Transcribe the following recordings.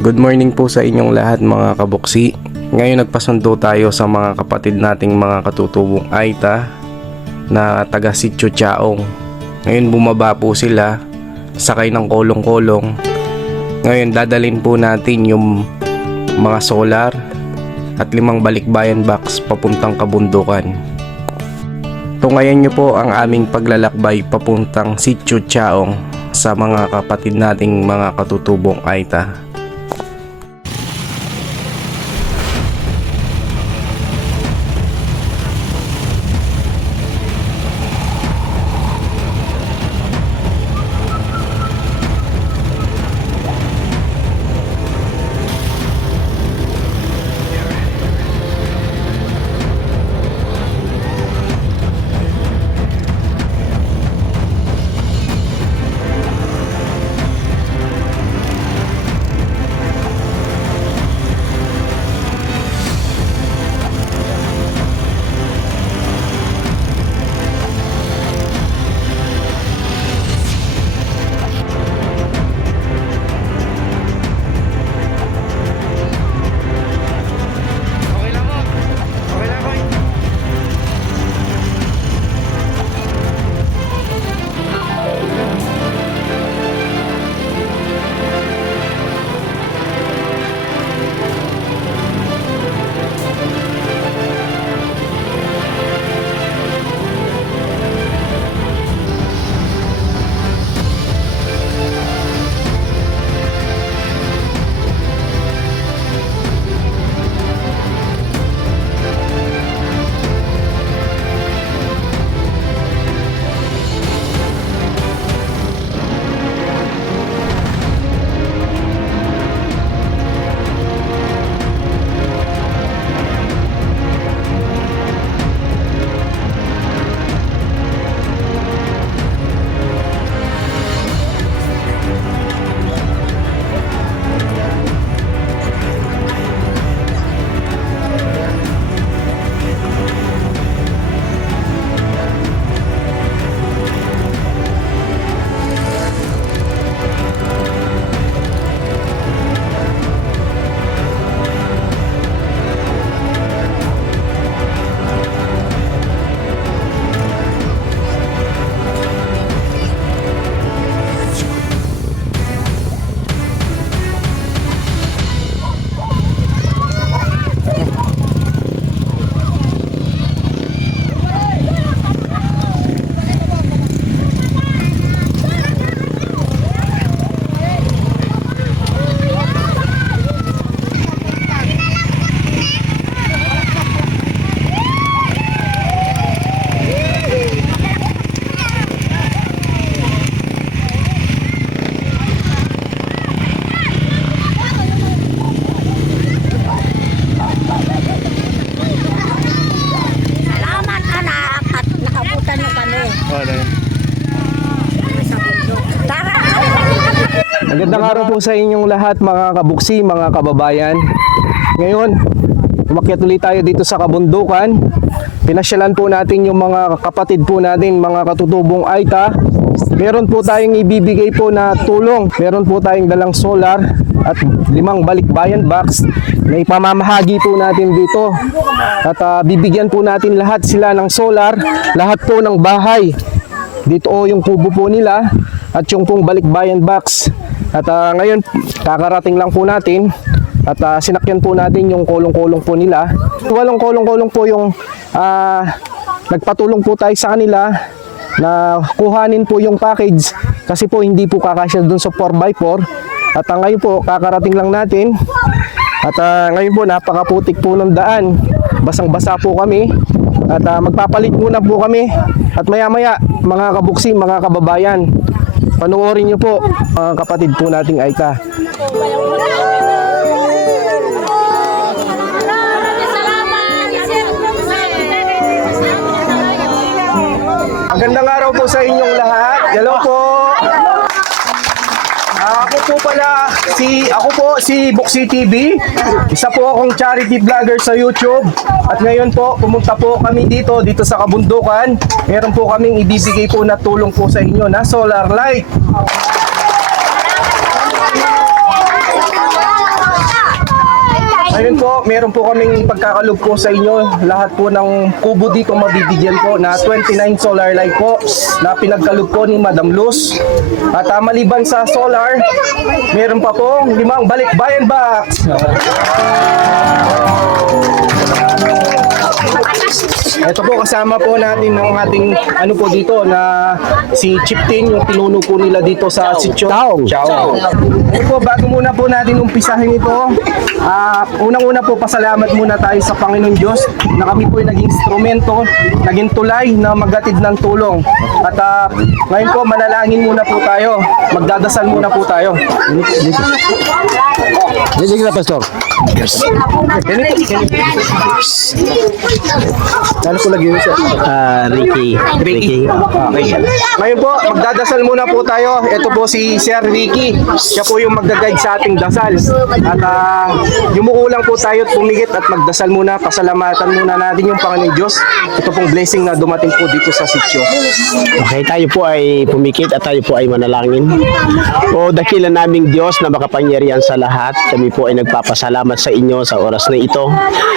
Good morning po sa inyong lahat mga kabuksi. Ngayon nagpasundo tayo sa mga kapatid nating mga katutubong Aita na taga Sitio Chaong. Ngayon bumaba po sila, sakay ng kolong-kolong. Ngayon dadalhin po natin yung mga solar at 5 balikbayan box papuntang kabundukan. Tungayan nyo po ang aming paglalakbay papuntang Sitio Chaong sa mga kapatid nating mga katutubong Aita. Magandang araw po sa inyong lahat mga kabuksi, mga kababayan. Ngayon, umakyat ulit tayo dito sa kabundukan. Pinasyalan po natin yung mga kapatid po natin, mga katutubong Aita. Meron po tayong ibibigay po na tulong. Meron po tayong dalang solar at 5 balikbayan box na ipamamahagi po natin dito. At bibigyan po natin lahat sila ng solar, lahat po ng bahay. Dito yung kubo po nila at yung pong balikbayan box. At ngayon, kakarating lang po natin at sinakyan po natin yung kolong-kolong po nila. Walong kolong-kolong po yung nagpatulong po tayo sa kanila na kuhanin po yung package kasi po hindi po kakasya dun sa 4x4. At ngayon po, kakarating lang natin. At ngayon po, napakaputik po ng daan. Basang-basa po kami. At magpapalit muna po kami. At maya-maya, mga kabuksi, mga kababayan, panoorin nyo po mga kapatid po nating Aita. Magandang araw po sa inyong lahat. Hello po. Ako po si Buksi TV. Isa po akong charity vlogger sa YouTube. At ngayon po, pumunta po kami dito sa kabundukan. Meron po kaming ibibigay po na tulong po sa inyo na solar light. po, meron po kaming pagkakalob po sa inyo. Lahat po ng kubo dito mabibigyan po na 29 solar light po na pinagkalob po ni Madam Luz. At maliban sa solar, meron pa po 5 balikbayan box. Ito po, kasama po natin ng ating ano po dito na si Chipting, yung pinuno po nila dito sa sitio. Ciao. Ito po, bago muna po natin umpisahin ito, unang-una po pasalamat muna tayo sa Panginoon Diyos na kami po ay naging instrumento, naging tulay na magatid ng tulong. At ngayon po, manalangin muna po tayo, magdadasal muna po tayo. Sige na, Pastor. Ano po lagi siya? Ricky. Okay. Ngayon po, magdadasal muna po tayo. Ito po si Sir Ricky. Siya po yung magda-guide sa ating dasal. At yumuko lang po tayo at pumigit at magdasal muna. Pasalamatan muna natin yung Panginoon Diyos. Ito pong blessing na dumating po dito sa sitio. Okay, tayo po ay pumikit at tayo po ay manalangin. O dakilan naming Diyos na makapangyarihan sa lahat, kami po ay nagpapasalamat sa inyo sa oras na ito,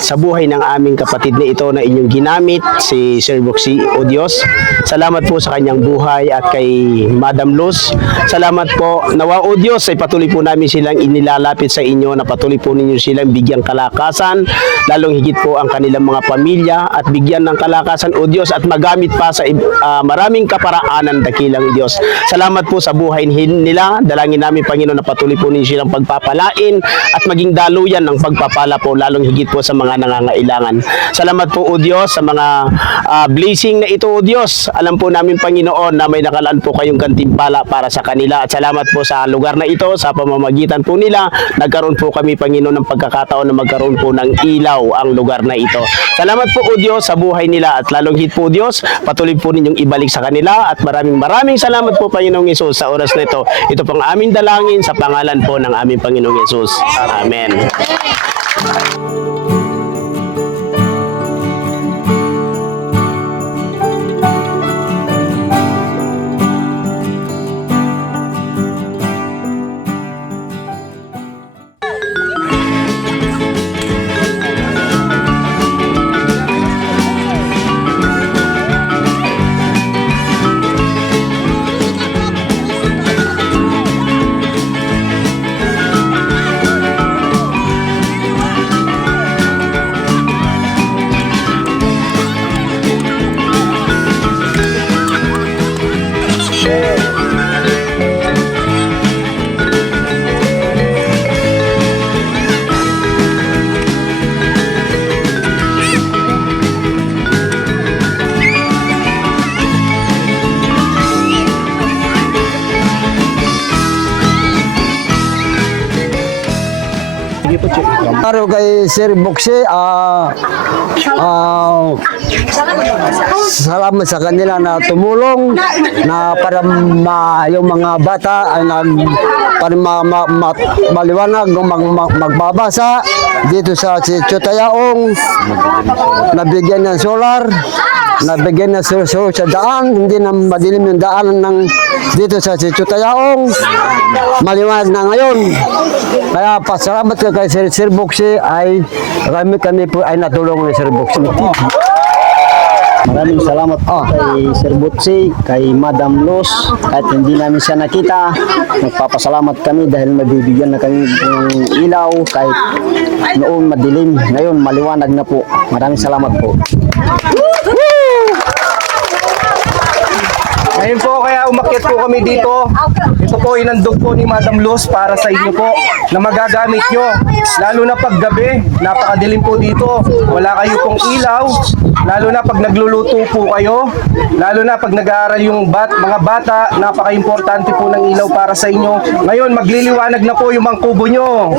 sa buhay ng aming kapatid na ito na inyong ginamit, si Sir Boxy, O Diyos. Salamat po sa kanyang buhay at kay Madam Luz. Salamat po, nawa O Diyos ay patuloy po namin silang inilalapit sa inyo, na patuloy po ninyo silang bigyang kalakasan, lalong higit po ang kanilang mga pamilya, at bigyan ng kalakasan O Diyos at magamit pa sa maraming kaparaanan, dakilang Diyos. Salamat po sa buhay nila. Dalangin namin, Panginoon, na patuloy po ninyo silang pagpapalain at maging daluyan ng pagpapala po, lalong higit po sa mga nangangailangan. Salamat po O Diyos sa mga blessing na ito O Diyos. Alam po namin, Panginoon, na may nakalaan po kayong gantimpala para sa kanila, at salamat po sa lugar na ito, sa pamamagitan po nila, nagkaroon po kami, Panginoon, ng pagkakataon na magkaroon po ng ilaw ang lugar na ito. Salamat po O Diyos sa buhay nila, at lalong higit po Diyos, patuloy po ninyong ibalik sa kanila, at maraming salamat po, Panginoong Yesus, sa oras na ito. Ito pong aming dalangin sa pangalan po ng aming Panginoong Yesus. Amen. Para kay Sir Boxy, salamat sa kanila na tumulong na para yung mga bata ay para maliwanag magbabasa dito sa Chutayaong, nabigyan ng solar, nabigyan ng solar sa daan, hindi na madilim yung daan dito sa Chutayaong, maliwanag na ngayon. Kaya pasalamat ka kay Sir Boxy, ay kami po ay natulong ni Sir Boxy. Maraming salamat po kay Sir Boxy, kay Madam Luz. Kahit hindi namin siya nakita, nagpapasalamat kami dahil mabibigyan na kami ng ilaw kahit noon madilim. Ngayon maliwanag na po. Maraming salamat po. Ngayon po, kaya umakyat po kami dito. Ito po inandog po ni Madam Luz para sa inyo po na magagamit nyo. Lalo na pag gabi, napakadilim po dito. Wala kayo pong ilaw. Lalo na pag nagluluto po kayo. Lalo na pag nag-aaral yung mga bata, napaka-importante po ng ilaw para sa inyo. Ngayon, magliliwanag na po yung mga kubo nyo.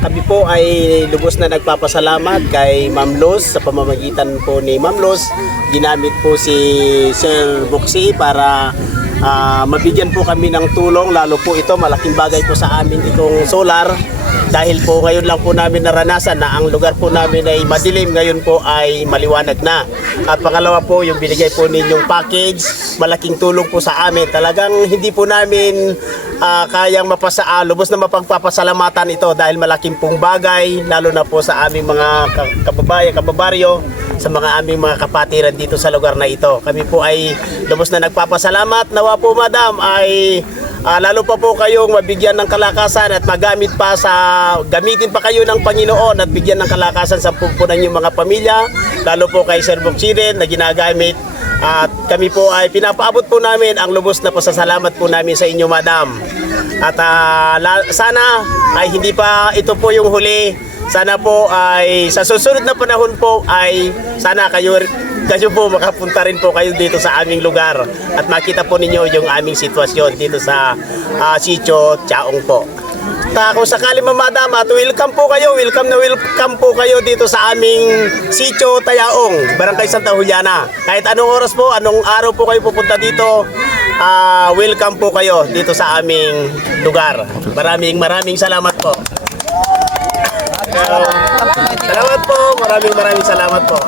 Kami po ay lubos na nagpapasalamat kay Ma'am Luz. Sa pamamagitan po ni Ma'am Luz, ginamit po si Sir Buksi para mabigyan po kami ng tulong. Lalo po ito, malaking bagay po sa amin itong solar. Dahil po ngayon lang po namin naranasan na ang lugar po namin ay madilim, ngayon po ay maliwanag na. At pangalawa po, yung binigay po ninyong package, malaking tulong po sa amin. Talagang hindi po namin kayang lubos na mapagpapasalamatan ito dahil malaking pong bagay, lalo na po sa aming mga kababaryo, sa mga aming mga kapatiran dito sa lugar na ito. Kami po ay lubos na nagpapasalamat. Nawa po, Madam, ay lalo pa po kayong mabigyan ng kalakasan at gamitin pa kayo ng Panginoon at bigyan ng kalakasan sa pumpunan yung mga pamilya, lalo po kay Sir Buksiren na ginagamit. At kami po ay pinapaabot po namin ang lubos na pasasalamat po namin sa inyo, Madam. At sana ay hindi pa ito po yung huli. Sana po ay sa susunod na panahon po ay sana kayo po makapunta rin po kayo dito sa aming lugar at makita po ninyo yung aming sitwasyon dito sa Sitio Chaong po. Kung sakali, Madam, at welcome po kayo dito sa aming Sitio Tayaong, Barangay Santa Juliana. Kahit anong oras po, anong araw po kayo pupunta dito, welcome po kayo dito sa aming lugar. Maraming salamat po. Salamat po, maraming salamat po.